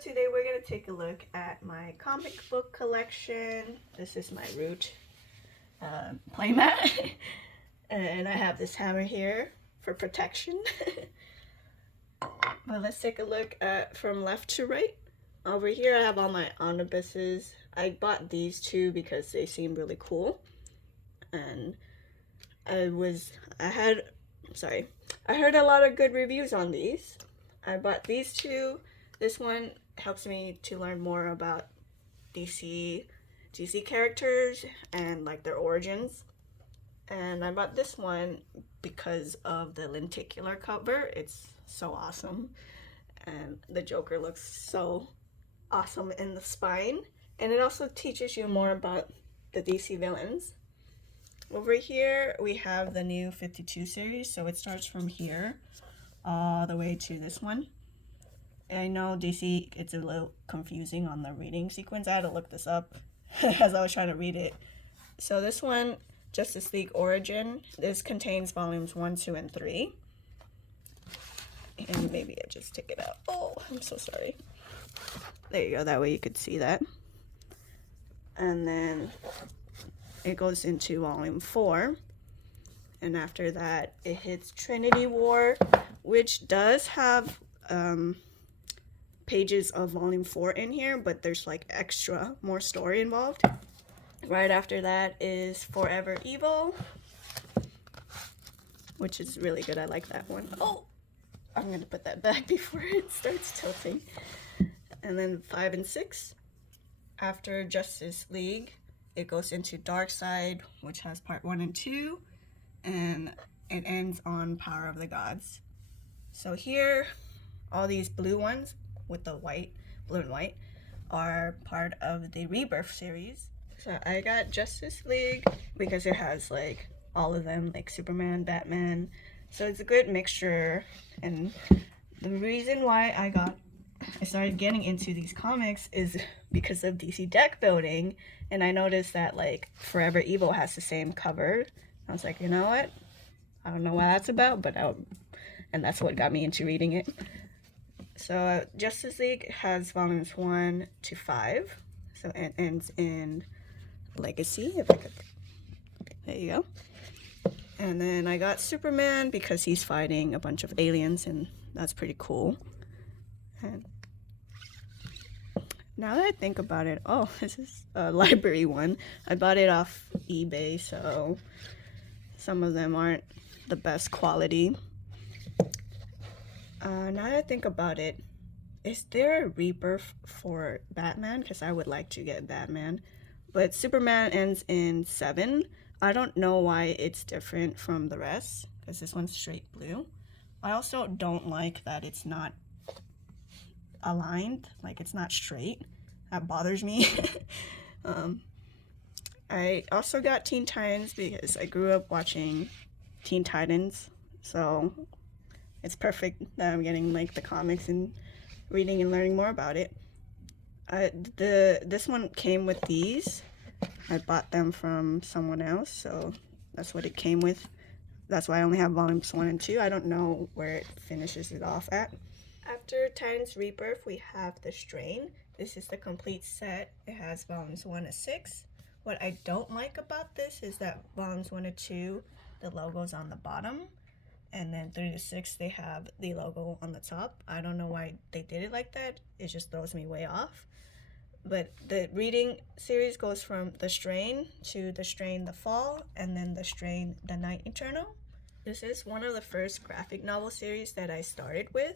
today we're going to take a look at my comic book collection. This is my Root playmat. And I have this hammer here for protection. But let's take a look at from left to right. Over here I have all my omnibuses. I bought these two because they seem really cool. And I heard a lot of good reviews on these. I bought these two. This one helps me to learn more about DC characters and like their origins. And I bought this one because of the lenticular cover. It's so awesome. And the Joker looks so awesome in the spine. And it also teaches you more about the DC villains. Over here we have the new 52 series, so it starts from here all the way to this one. I know DC, it's a little confusing on the reading sequence. I had to look this up as I was trying to read it. So this one, Justice League Origin, this contains volumes 1, 2, and 3. And maybe I just take it out. Oh, I'm so sorry. There you go, that way you could see that. And then it goes into volume 4. And after that, it hits Trinity War, which does have pages of volume 4 in here, but there's like extra more story involved. Right after that is Forever Evil, which is really good. I like that one. Oh, I'm gonna put that back before it starts tilting. And then 5 and 6. After Justice League, it goes into Dark Side, which has part 1 and 2, and it ends on Power of the Gods. So here, all these blue ones with the white, blue and white, are part of the Rebirth series. So I got Justice League because it has like all of them, like Superman, Batman. So it's a good mixture. And the reason why I started getting into these comics is because of DC deck building. And I noticed that like Forever Evil has the same cover. I was like, you know what? I don't know what that's about, and that's what got me into reading it. So Justice League has volumes 1 to 5. So it ends in Legacy. If I could, there you go. And then I got Superman because he's fighting a bunch of aliens, and that's pretty cool. And now that I think about it, oh, this is a library one. I bought it off eBay, so some of them aren't the best quality. Now that I think about it, is there a rebirth for Batman? Because I would like to get Batman. But Superman ends in 7. I don't know why it's different from the rest, because this one's straight blue. I also don't like that it's not aligned, like it's not straight. That bothers me. I also got Teen Titans because I grew up watching Teen Titans, so it's perfect that I'm getting like the comics and reading and learning more about it. This one came with these. I bought them from someone else, so that's what it came with. That's why I only have volumes 1 and 2. I don't know where it finishes it off at. After Titans Rebirth, we have The Strain. This is the complete set. It has volumes 1 to 6. What I don't like about this is that volumes 1 to 2, the logo's on the bottom. And then 3 to 6, they have the logo on the top. I don't know why they did it like that. It just throws me way off. But the reading series goes from The Strain to The Strain The Fall, and then The Strain The Night Eternal. This is one of the first graphic novel series that I started with.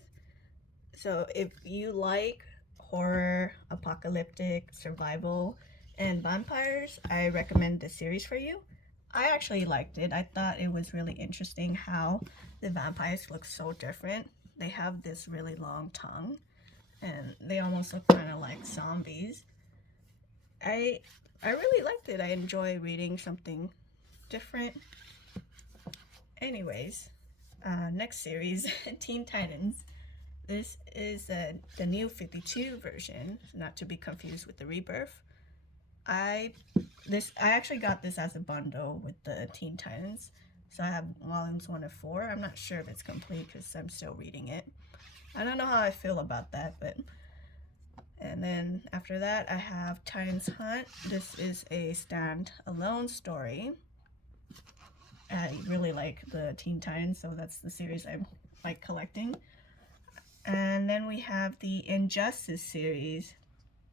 So if you like horror, apocalyptic, survival, and vampires, I recommend this series for you. I actually liked it. I thought it was really interesting how the vampires look so different. They have this really long tongue, and they almost look kind of like zombies. I really liked it. I enjoy reading something different. Anyways, next series, Teen Titans. This is the new 52 version, not to be confused with the Rebirth. I actually got this as a bundle with the Teen Titans. So I have volumes 1 to 4. I'm not sure if it's complete because I'm still reading it. I don't know how I feel about that, but And then after that, I have Titans Hunt. This is a stand-alone story. I really like the Teen Titans, so that's the series I like collecting. And then we have the Injustice series.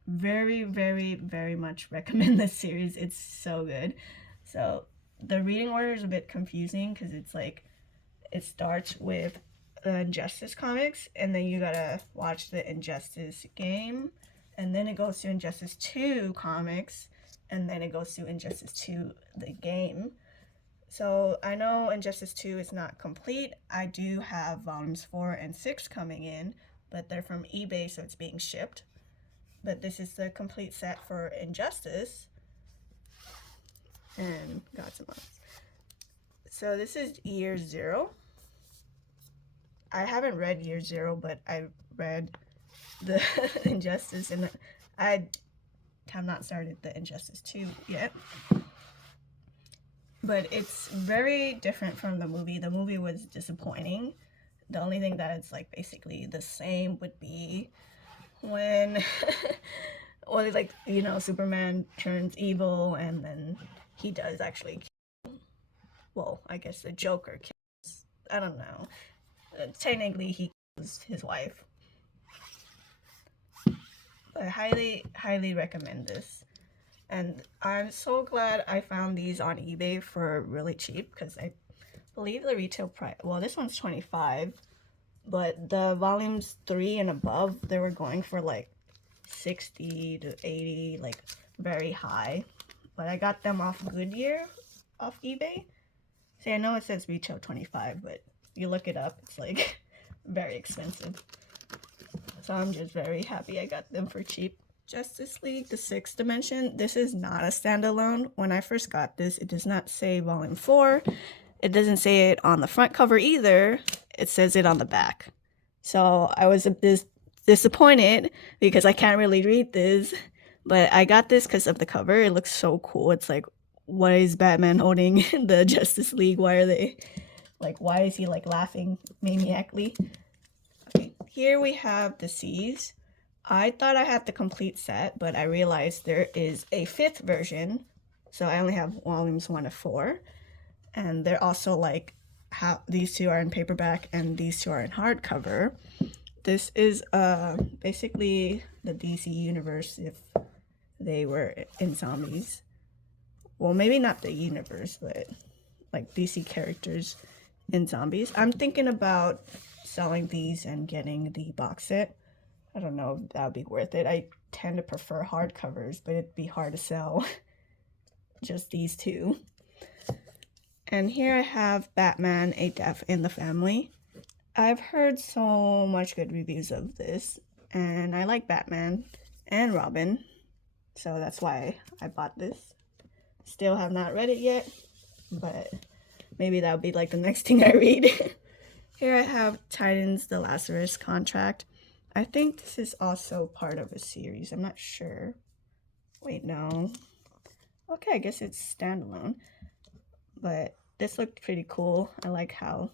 Very, very, very much recommend this series. It's so good. So the reading order is a bit confusing because it's like it starts with the Injustice comics, and then you gotta watch the Injustice game, and then it goes to Injustice 2 comics, and then it goes to Injustice 2 the game. So I know Injustice 2 is not complete. I do have volumes 4 and 6 coming in, but they're from eBay, so it's being shipped. But this is the complete set for Injustice and Gods and Monsters. So this is Year Zero. I haven't read Year Zero, but I read the Injustice, and I have not started the Injustice 2 yet. But it's very different from the movie. The movie was disappointing. The only thing that is like basically the same would be when well, like, you know, Superman turns evil and then he does actually kill, well, I guess the Joker kills, I don't know, technically he kills his wife. But I highly recommend this. And I'm so glad I found these on eBay for really cheap, because I believe the retail price, well, this one's $25, but the volumes 3 and above, they were going for like $60 to $80, like very high. But I got them off Goodyear, off eBay. See, I know it says retail $25, but you look it up, it's like very expensive. So I'm just very happy I got them for cheap. Justice League, the Sixth Dimension. This is not a standalone. When I first got this, it does not say Volume 4. It doesn't say it on the front cover either. It says it on the back. So I was a bit disappointed because I can't really read this. But I got this because of the cover. It looks so cool. It's like, why is Batman holding the Justice League? Why are they, like, why is he, like, laughing maniacally? Okay, here we have Deceased. I thought I had the complete set, but I realized there is a 5th version, so I only have volumes 1 to 4, and they're also like how these two are in paperback and these two are in hardcover. This is basically the DC universe if they were in zombies. Well, maybe not the universe, but like DC characters in zombies. I'm thinking about selling these and getting the box set. I don't know if that would be worth it. I tend to prefer hardcovers, but it'd be hard to sell just these two. And here I have Batman, A Death in the Family. I've heard so much good reviews of this, and I like Batman and Robin, so that's why I bought this. Still have not read it yet, but maybe that would be like the next thing I read. Here I have Titans, the Lazarus contract. I think this is also part of a series. I'm not sure. Wait, no. Okay, I guess it's standalone. But this looked pretty cool. I like how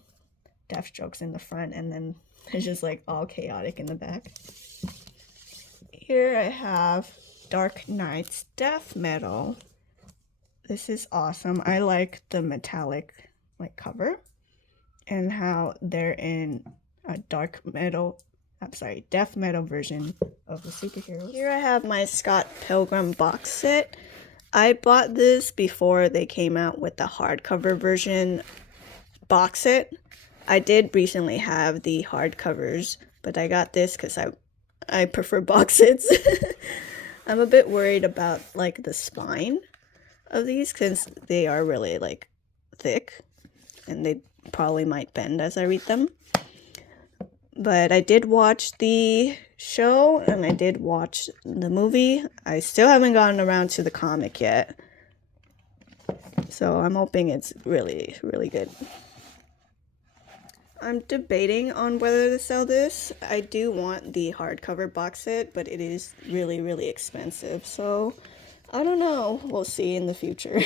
Deathstroke's in the front and then it's just like all chaotic in the back. Here I have Dark Knight's Death Metal. This is awesome. I like the metallic like cover and how they're in a death metal version of the superheroes. Here I have my Scott Pilgrim Box Set. I bought this before they came out with the hardcover version box set. I did recently have the hardcovers, but I got this because I prefer box sets. I'm a bit worried about like the spine of these because they are really like thick and they probably might bend as I read them. But I did watch the show and I did watch the movie. I still haven't gotten around to the comic yet. So I'm hoping it's really, really good. I'm debating on whether to sell this. I do want the hardcover box set, but it is really, really expensive. So I don't know. We'll see in the future.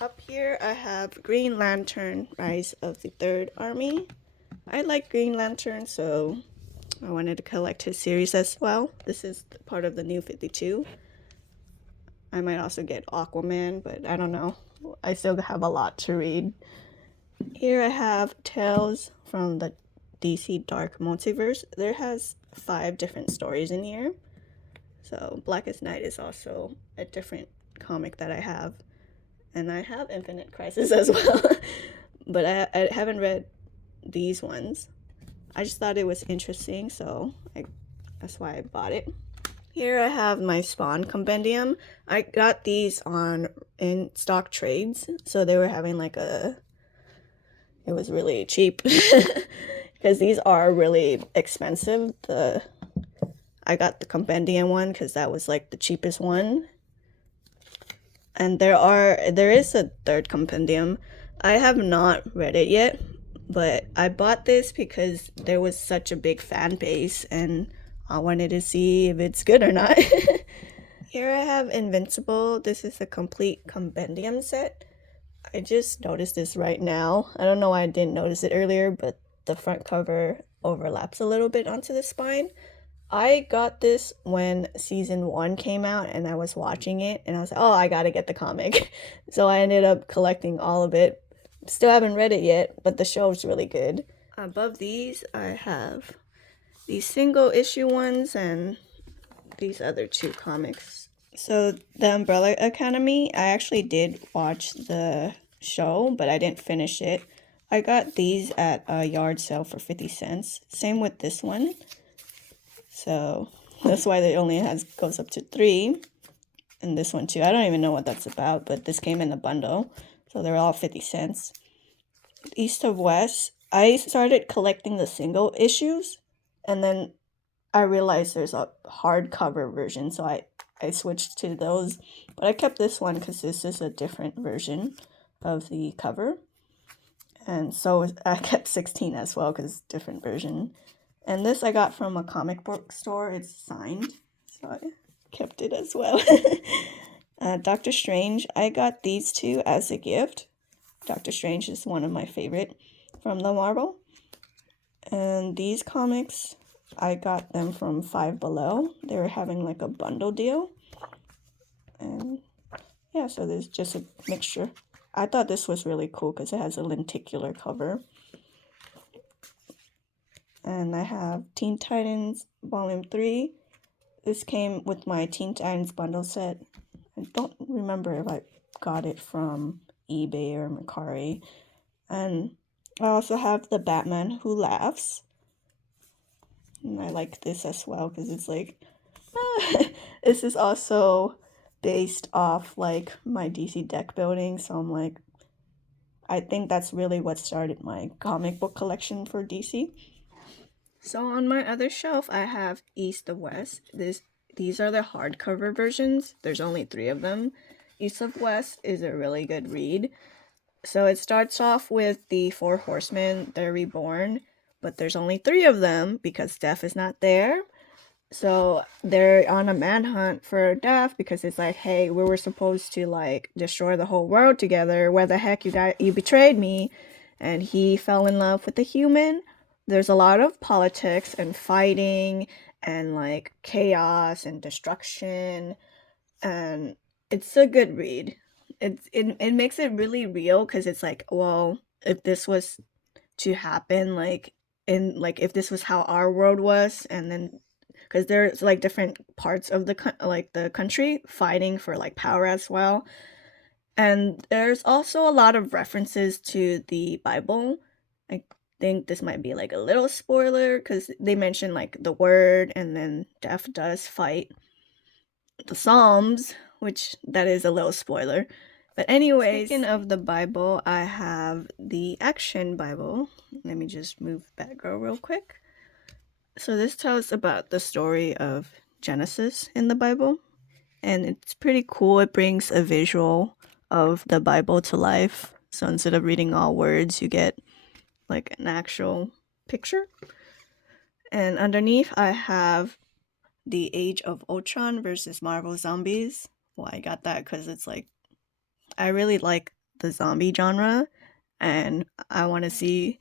Up here I have Green Lantern, Rise of the Third Army. I like Green Lantern, so I wanted to collect his series as well. This is part of the New 52. I might also get Aquaman, but I don't know. I still have a lot to read. Here I have Tales from the DC Dark Multiverse. There has 5 different stories in here. So Blackest Night is also a different comic that I have. And I have Infinite Crisis as well. But I haven't read these ones. I just thought it was interesting, so that's why I bought it. Here I have my Spawn Compendium. I got these in stock trades, so they were having like it was really cheap because these are really expensive. I got the Compendium one because that was like the cheapest one. And there is a third Compendium. I have not read it yet, but I bought this because there was such a big fan base and I wanted to see if it's good or not. Here I have Invincible. This is a complete compendium set. I just noticed this right now. I don't know why I didn't notice it earlier, but the front cover overlaps a little bit onto the spine. I got this when season 1 came out and I was watching it and I was like, oh, I gotta get the comic. So I ended up collecting all of it. Still haven't read it yet, but the show's really good. Above these, I have these single issue ones and these other 2 comics. So the Umbrella Academy, I actually did watch the show, but I didn't finish it. I got these at a yard sale for 50 cents. Same with this one. So that's why it only goes up to 3. And this one too. I don't even know what that's about, but this came in a bundle. So they're all 50 cents. East of West, I started collecting the single issues. And then I realized there's a hardcover version. So I switched to those. But I kept this one because this is a different version of the cover. And so I kept 16 as well because different version. And this I got from a comic book store. It's signed, so I kept it as well. Doctor Strange, I got these 2 as a gift. Doctor Strange is one of my favorite from the Marvel. And these comics, I got them from Five Below. They were having like a bundle deal. And yeah, so there's just a mixture. I thought this was really cool because it has a lenticular cover. And I have Teen Titans Volume 3. This came with my Teen Titans bundle set. I don't remember if I got it from eBay or Mercari. And I also have the Batman Who Laughs. And I like this as well because it's like... this is also based off like my DC deck building. So I'm like... I think that's really what started my comic book collection for DC. So on my other shelf, I have East of West. These are the hardcover versions. There's only 3 of them. East of West is a really good read. So it starts off with the 4 horsemen. They're reborn, but there's only 3 of them because Death is not there. So they're on a manhunt for Death because it's like, hey, we were supposed to like destroy the whole world together. Where the heck you betrayed me? And he fell in love with a human. There's a lot of politics and fighting and like chaos and destruction, and it's a good read. It makes it really real because it's like, well, if this was to happen, if this was how our world was, and then because there's like different parts of the country fighting for like power as well, and there's also a lot of references to the Bible. Think this might be like a little spoiler because they mention like the word, and then Death does fight the Psalms, which that is a little spoiler. But anyways, speaking of the Bible, I have the Action Bible. Let me just move back real quick. So this tells about the story of Genesis in the Bible, and it's pretty cool. It brings a visual of the Bible to life. So instead of reading all words, you get like an actual picture. And underneath I have the Age of Ultron versus Marvel Zombies. Well, I got that because it's like I really like the zombie genre, and I want to see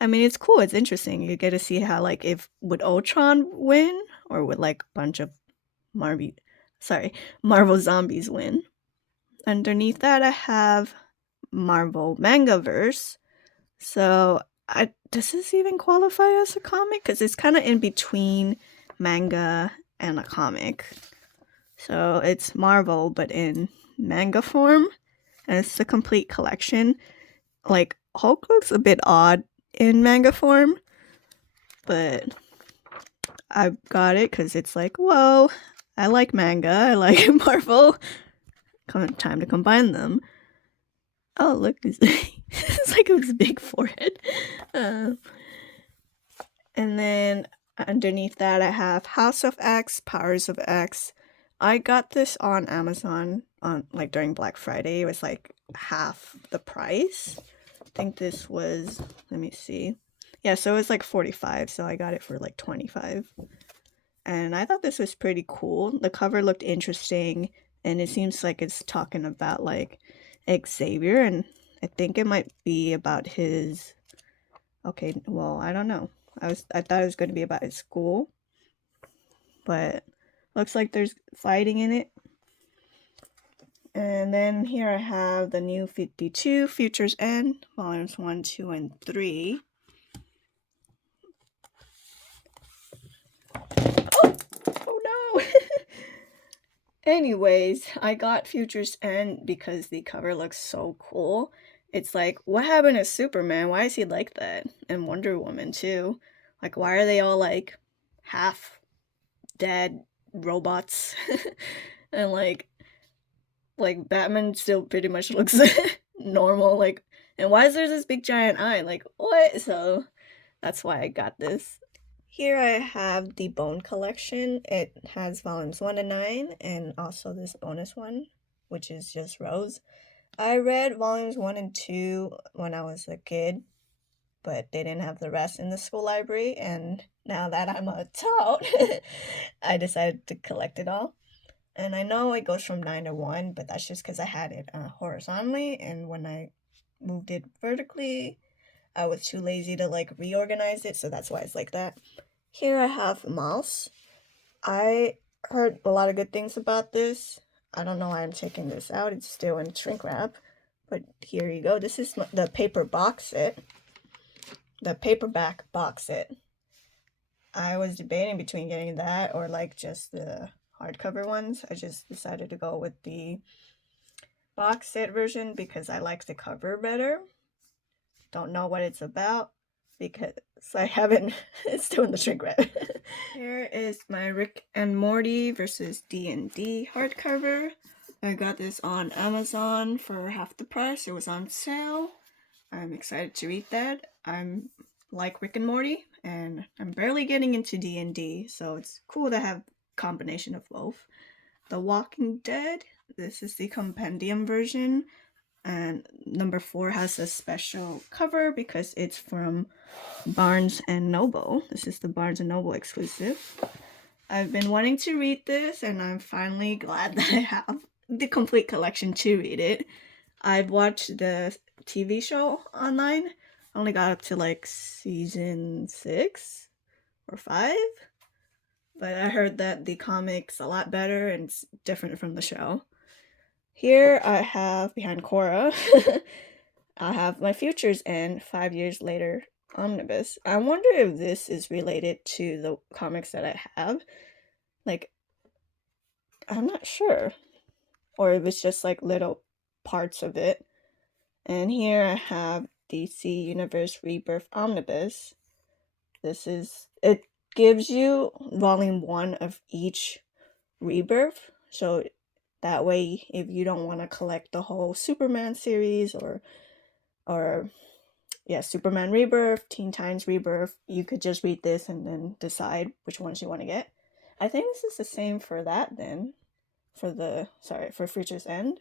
I mean, it's cool. It's interesting. You get to see how, like, if would Ultron win, or would like a bunch of Marvel, Marvel zombies win. Underneath that, I have Marvel Mangaverse. So, does this even qualify as a comic? Because it's kind of in between manga and a comic. So it's Marvel, but in manga form, and it's the complete collection. Like, Hulk looks a bit odd in manga form, but I got it because it's like, whoa, I like manga, I like Marvel. Time to combine them. Oh, look, it's like his big forehead. And then underneath that, I have House of X, Powers of X. I got this on Amazon on like during Black Friday. It was like half the price. I think this was, let me see. Yeah, so it was like 45, so I got it for like 25. And I thought this was pretty cool. The cover looked interesting, and it seems like it's talking about like Xavier, and I think it might be about his, okay, well, I don't know. I thought it was going to be about his school, but looks like there's fighting in it. And then here I have the New 52, Future's End, volumes 1, 2, and 3. Oh no! Anyways, I got Future's End because the cover looks so cool. It's like, what happened to Superman? Why is he like that? And Wonder Woman too. Like, why are they all like half dead robots? And like Batman still pretty much looks normal. Like, and why is there this big giant eye? Like, what? So that's why I got this. Here I have the Bone Collection. It has volumes 1 to 9, and also this bonus one, which is just Rose. I read volumes 1 and 2 when I was a kid, but they didn't have the rest in the school library, and now that I'm an adult, I decided to collect it all. And I know it goes from 9 to 1, but that's just because I had it horizontally, and when I moved it vertically, I was too lazy to like reorganize it, so that's why it's like that. Here I have Mouse. I heard a lot of good things about this. I don't know why I'm taking this out. It's still in shrink wrap. But here you go. This is the paper box set. The paperback box set. I was debating between getting that or like just the hardcover ones. I just decided to go with the box set version because I like the cover better. Don't know what it's about because I haven't, it's still in the shrink wrap. Here is my Rick and Morty versus D&D hardcover. I got this on Amazon for half the price. It was on sale. I'm excited to read that. I'm like Rick and Morty, and I'm barely getting into D&D, so it's cool to have a combination of both. The Walking Dead, this is the compendium version. And number 4 has a special cover because it's from Barnes & Noble. This is the Barnes & Noble exclusive. I've been wanting to read this, and I'm finally glad that I have the complete collection to read it. I've watched the TV show online. I only got up to like season 6 or 5. But I heard that the comic's a lot better and it's different from the show. Here I have behind Cora, I have my Futures End 5 Years Later Omnibus. I wonder if this is related to the comics that I have. Like, I'm not sure. Or if it's just like little parts of it. And here I have DC Universe Rebirth Omnibus. It gives you volume 1 of each rebirth. So that way, if you don't want to collect the whole Superman series or Superman Rebirth, Teen Titans Rebirth, you could just read this and then decide which ones you want to get. I think this is the same for that then. For Future's End.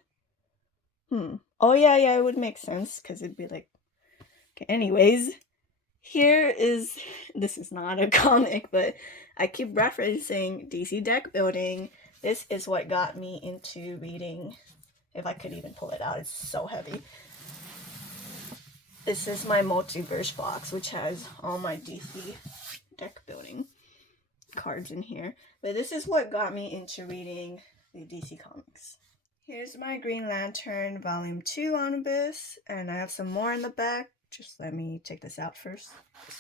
Oh yeah, it would make sense because it'd be like, okay, anyways, this is not a comic, but I keep referencing DC deck building. This is what got me into reading, if I could even pull it out, it's so heavy. This is my multiverse box, which has all my DC deck building cards in here. But this is what got me into reading the DC comics. Here's my Green Lantern Volume 2 Omnibus, and I have some more in the back. Just let me take this out first.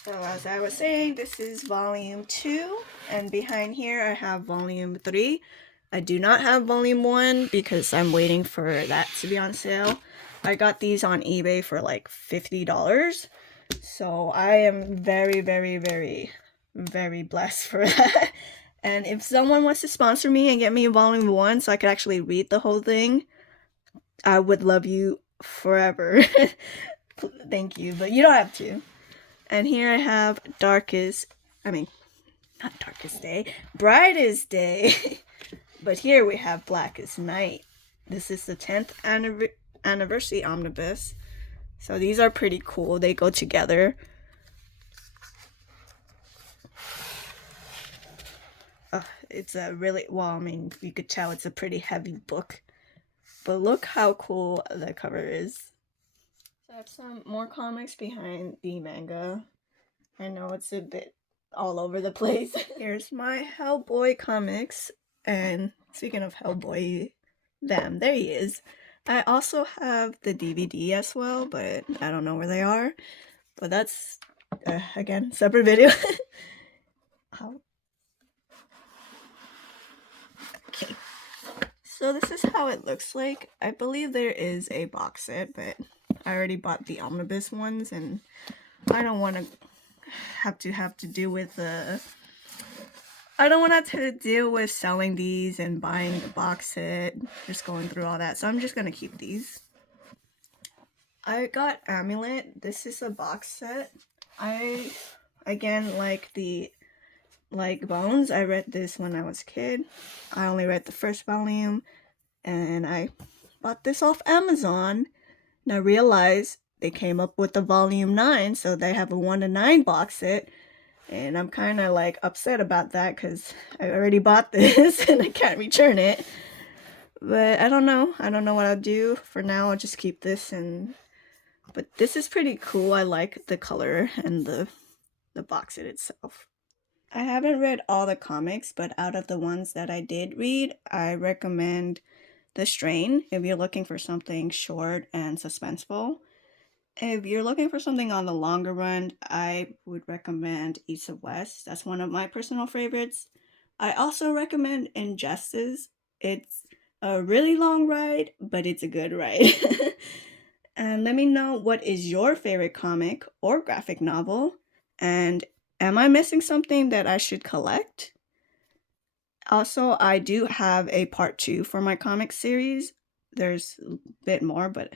So as I was saying, this is Volume 2, and behind here I have Volume 3. I do not have Volume 1 because I'm waiting for that to be on sale. I got these on eBay for like $50. So I am very, very, very, very blessed for that. And if someone wants to sponsor me and get me Volume 1 so I could actually read the whole thing, I would love you forever. Thank you, but you don't have to. And here I have Brightest Day. But here we have Blackest Night. This is the 10th anniversary omnibus. So these are pretty cool. They go together. It's a really, well, I mean, you could tell it's a pretty heavy book. But look how cool the cover is. So I have some more comics behind the manga. I know it's a bit all over the place. Here's my Hellboy comics. And speaking of Hellboy, there he is. I also have the DVD as well, but I don't know where they are. But that's, again, separate video. Okay. So this is how it looks like. I believe there is a box set, but I already bought the omnibus ones, and I don't want to have to deal with I don't want to have to deal with selling these and buying the box set, just going through all that. So I'm just going to keep these. I got Amulet. This is a box set. I, again, like Bones, I read this when I was a kid. I only read the first volume, and I bought this off Amazon. And I realized they came up with the volume 9, so they have a 1-9 box set. And I'm kind of like upset about that because I already bought this and I can't return it. But I don't know. I don't know what I'll do. For now, I'll just keep this. But this is pretty cool. I like the color and the box set itself. I haven't read all the comics, but out of the ones that I did read, I recommend The Strain if you're looking for something short and suspenseful. If you're looking for something on the longer run, I would recommend East of West. That's one of my personal favorites. I also recommend Injustice. It's a really long ride, but it's a good ride. And let me know, what is your favorite comic or graphic novel? And am I missing something that I should collect? Also, I do have a part 2 for my comic series. There's a bit more, but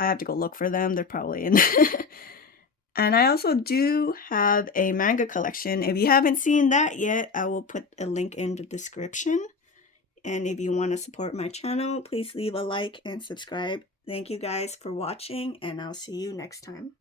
I have to go look for them. They're probably in. And I also do have a manga collection. If you haven't seen that yet, I will put a link in the description. And if you want to support my channel, please leave a like and subscribe. Thank you guys for watching, and I'll see you next time.